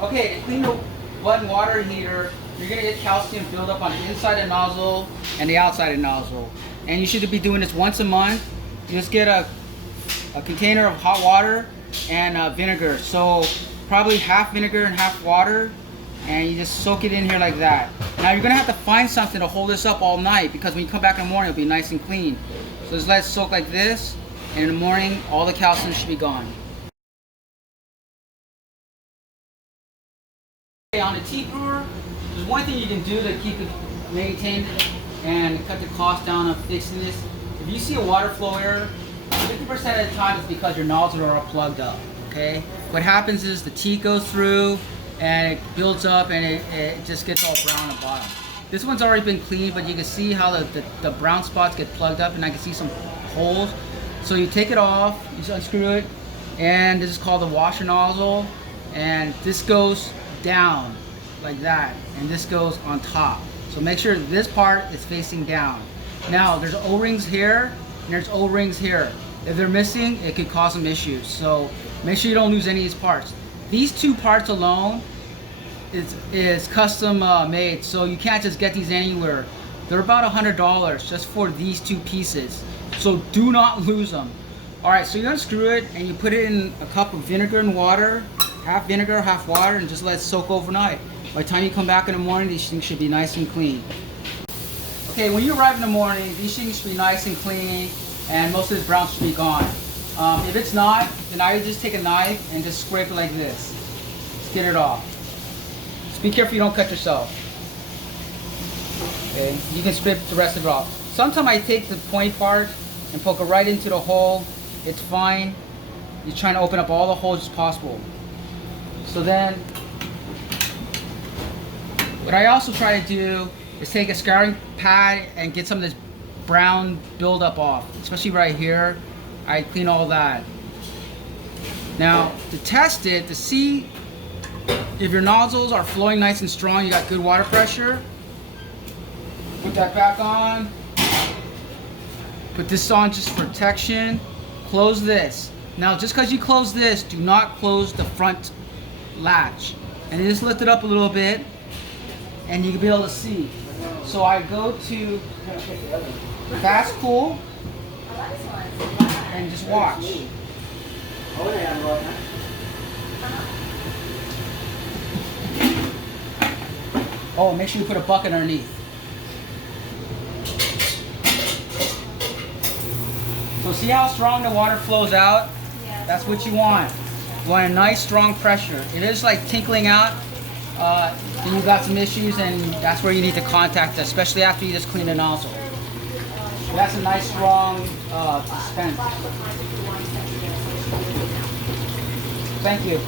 Okay, to clean the Bunn water heater, you're gonna get calcium buildup on the inside of the nozzle and the outside of the nozzle. And you should be doing this once a month. You just get a container of hot water and vinegar. So probably half vinegar and half water, and you just soak it in here like that. Now you're gonna have to find something to hold this up all night, because when you come back in the morning it'll be nice and clean. So just let it soak like this, and in the morning all the calcium should be gone. Okay, on the tea brewer, there's one thing you can do to keep it maintained and cut the cost down of fixing this. If you see a water flow error, 50% of the time it's because your nozzles are all plugged up. Okay, what happens is the tea goes through and it builds up and it just gets all brown at the bottom. This one's already been cleaned, but you can see how the brown spots get plugged up, and I can see some holes. So you take it off, you just unscrew it, and this is called the washer nozzle, and this goes down like that, and this goes on top. So make sure this part is facing down. Now there's O-rings here and there's O-rings here. If they're missing, it could cause some issues. So make sure you don't lose any of these parts. These two parts alone is custom made, so you can't just get these anywhere. They're about $100 just for these two pieces. So do not lose them. Alright, so you unscrew it and you put it in a cup of vinegar and water, half vinegar, half water, and just let it soak overnight. By the time you come back in the morning, these things should be nice and clean. Okay, when you arrive in the morning, these things should be nice and clean, and most of this brown should be gone. If it's not, then I would just take a knife and just scrape it like this. Just get it off. Just be careful you don't cut yourself. Okay, you can scrape the rest of it off. Sometimes I take the point part and poke it right into the hole. It's fine. You're trying to open up all the holes as possible. So then, what I also try to do is take a scouring pad and get some of this brown buildup off, especially right here. I clean all that. Now, to test it, to see if your nozzles are flowing nice and strong, you got good water pressure, put that back on. Put this on just for protection. Close this. Now, just because you close this, do not close the front latch. And just lift it up a little bit, and you can be able to see. So I go to fast cool and just watch. Oh, make sure you put a bucket underneath. So see how strong the water flows out? That's what you want. You want a nice strong pressure. If it's like tinkling out, then you've got some issues, and that's where you need to contact us, especially after you just clean the nozzle. That's a nice strong dispense. Thank you.